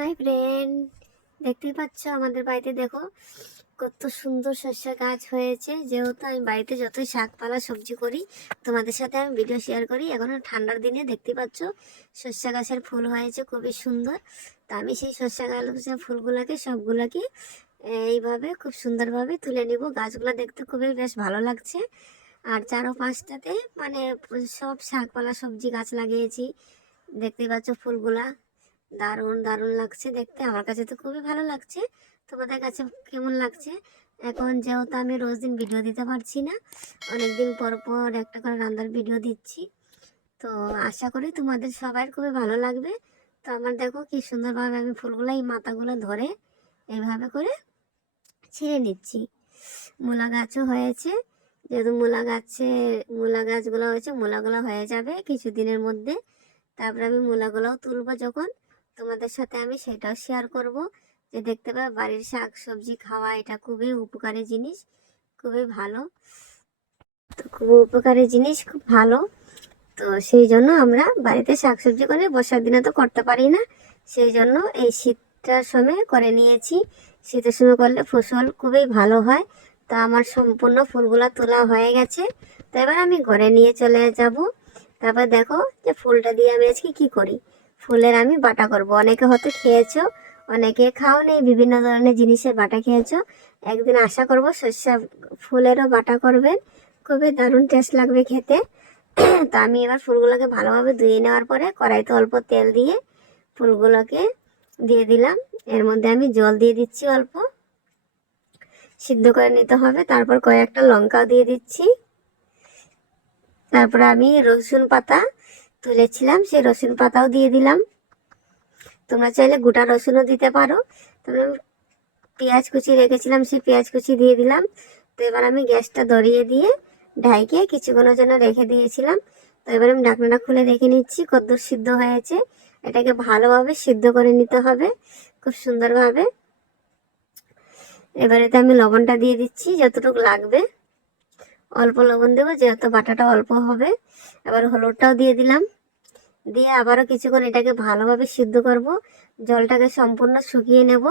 Hi friend, দেখতেই পাচ্ছ আমাদের বাড়িতে দেখো কত সুন্দর শস্য গাছ হয়েছে। যেহেতু আমি বাড়িতে যতই শাকপালা, সবজি করি, তোমাদের সাথে আমি ভিডিও শেয়ার করি। এখন ঠান্ডার দিনে দেখতে পাচ্ছ শস্য গাছের ফুল হয়েছে, খুবই সুন্দর। তো আমি সেই শস্য গাছের ফুলগুলোকে, সবগুলোকে এইভাবে খুব সুন্দরভাবে তুলে নিব। গাছগুলো দেখতে খুবই বেশ ভালো লাগছে। আর চারো পাঁচটাতে মানে সব শাকপালা, সবজি গাছ লাগিয়েছি। দেখতেই পাচ্ছ ফুলগুলা। দারুণ দারুণ লাগছে দেখতে। আমার কাছে তো খুবই ভালো লাগছে। তোমাদের কাছে কেমন লাগছে? এখন যেহেতু আমি রোজ দিন ভিডিও দিতে পারছি না অনেক দিন পর পর একটা করে রান্নার ভিডিও দিচ্ছি। তো আশা করি তোমাদের সবার খুবই ভালো লাগবে। তো আমার দেখো কি সুন্দরভাবে আমি ফুলগুলো, এই মাথাগুলো ধরে এইভাবে করে ছিঁড়ে নিচ্ছি। মূলা গাছও হয়েছে। যেহেতু মূলা গাছে, মূলা গাছগুলো হয়েছে, মূলাগুলো হয়ে যাবে কিছুদিনের মধ্যে। তারপরে আমি মূলাগুলোও তুলবো যখন। তোমাদের সাথে আমি সেটাও শেয়ার করব। যে দেখতে পাবে বাড়ির শাক সবজি খাওয়া এটা খুবই উপকারী জিনিস, খুবই ভালো। তো খুব উপকারী জিনিস, খুব ভালো। তো সেই জন্য আমরা বাড়িতে শাক সবজি করে বর্ষার দিনে তো করতে পারি না। সেই জন্য এই শীতটার সময় করে নিয়েছি। শীতের সময় করলে ফসল খুবই ভালো হয়। তো আমার সম্পূর্ণ ফুলগুলা তোলা হয়ে গেছে। তো এবার আমি ঘরে নিয়ে চলে যাব। তারপর দেখো যে ফুলটা দিয়ে আমি আজকে কী করি। ফুলের আমি বাটা করব। অনেকে হয়তো খেয়েছো, অনেকে খাও নেই বিভিন্ন ধরনের জিনিসের বাটা খেয়েছো। একদিন আশা করব সর্ষা ফুলেরও বাটা করবেন। খুবই দারুণ টেস্ট লাগবে খেতে। তো আমি এবার ফুলগুলোকে ভালোভাবে ধুয়ে নেওয়ার পরে কড়াইতে অল্প তেল দিয়ে ফুলগুলোকে দিয়ে দিলাম। এর মধ্যে আমি জল দিয়ে দিচ্ছি অল্প। সিদ্ধ করে নিতে হবে। তারপর কয়েকটা লঙ্কাও দিয়ে দিচ্ছি। তারপরে আমি রসুন পাতা তুলেছিলাম, সেই রসুন পাতাও দিয়ে দিলাম। তোমরা চাইলে গোটা রসুনও দিতে পারো। তারপরে পেঁয়াজ কুচি রেখেছিলাম, সেই পেঁয়াজ কুচি দিয়ে দিলাম। তো এবার আমি গ্যাসটা ধরিয়ে দিয়ে ঢাইকে কিছুক্ষণের জন্য রেখে দিয়েছিলাম। তো এবার আমি ঢাকনাটা খুলে দেখে নিচ্ছি, কদ্দূর সিদ্ধ হয়েছে। এটাকে ভালোভাবে সিদ্ধ করে নিতে হবে, খুব সুন্দরভাবে। এবারেতে আমি লবণটা দিয়ে দিচ্ছি, যতটুকু লাগবে। অল্প লবণ দেবো, যেহেতু বাটাটা অল্প হবে। এবার হলুদটাও দিয়ে দিলাম। দিয়ে আবারও কিছুক্ষণ এটাকে ভালোভাবে সিদ্ধ করব। জলটাকে সম্পূর্ণ শুকিয়ে নেব।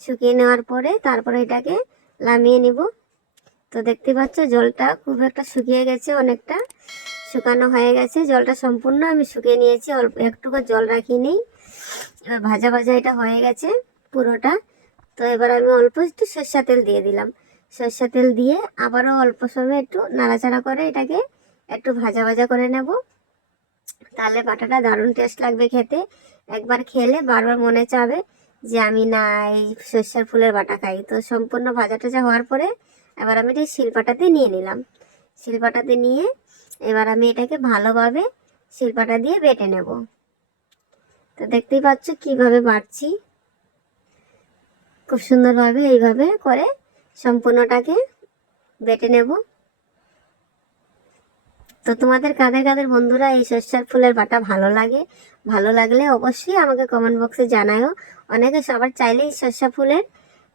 শুকিয়ে নেওয়ার পরে তারপরে এটাকে নামিয়ে নেব। তো দেখতে পাচ্ছ, জলটা খুব একটা শুকিয়ে গেছে, অনেকটা শুকানো হয়ে গেছে। জলটা সম্পূর্ণ আমি শুকিয়ে নিয়েছি, অল্প একটুকু জল রাখিনি। এবার ভাজা ভাজা এটা হয়ে গেছে পুরোটা। তো এবার আমি অল্প একটু সর্ষা তেল দিয়ে দিলাম। সর্ষা তেল দিয়ে আবারও অল্প সময় একটু নাড়াচাড়া করে এটাকে একটু ভাজা ভাজা করে নেব। তাহলে বাটাটা দারুণ টেস্ট লাগবে খেতে। একবার খেলে বারবার মনে চাবে যে আমি না এই সর্ষার ফুলের বাটা খাই। তো সম্পূর্ণ ভাজা টাজা হওয়ার পরে এবার আমি এটা শিলপাটাতে নিয়ে নিলাম। শিলপাটাতে নিয়ে এবার আমি এটাকে ভালোভাবে শিলপাটা দিয়ে বেটে নেব। তো দেখতেই পাচ্ছ কীভাবে বাড়ছি খুব সুন্দরভাবে এইভাবে করে সম্পূর্ণটাকে বেটে নেব। তো তোমাদের কাদের কাদের বন্ধুরা এই সর্ষার ফুলের বাটা ভালো লাগে, ভালো লাগলে অবশ্যই আমাকে কমেন্ট বক্সে জানায়ও অনেকে সবার চাইলেই সর্ষা ফুলের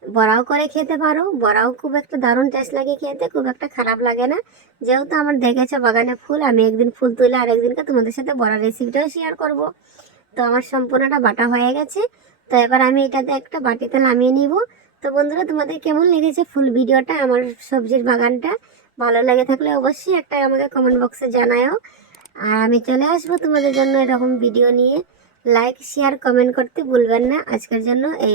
বড়াও করে খেতে পারো। বড়াও খুব একটা দারুণ টেস্ট লাগে খেতে, খুব একটা খারাপ লাগে না। যেহেতু আমার দেখেছে বাগানে ফুল, আমি একদিন ফুল তুলে আর একদিনকে তোমাদের সাথে বড়া রেসিপিটাও শেয়ার করব। তো আমার সম্পূর্ণটা বাটা হয়ে গেছে। তো এবার আমি এটাতে একটা বাটিতে নামিয়ে নিব। তো বন্ধুরা, তোমাদের কেমন লেগেছে ফুল ভিডিওটা? আমার সবজির বাগানটা ভালো লাগে থাকলে অবশ্যই একটা আমাকে কমেন্ট বক্সে জানায়ও। আর আমি চলে আসব তোমাদের জন্য এরকম ভিডিও নিয়ে। লাইক শেয়ার কমেন্ট করতে ভুলবেন না। আজকের জন্য এই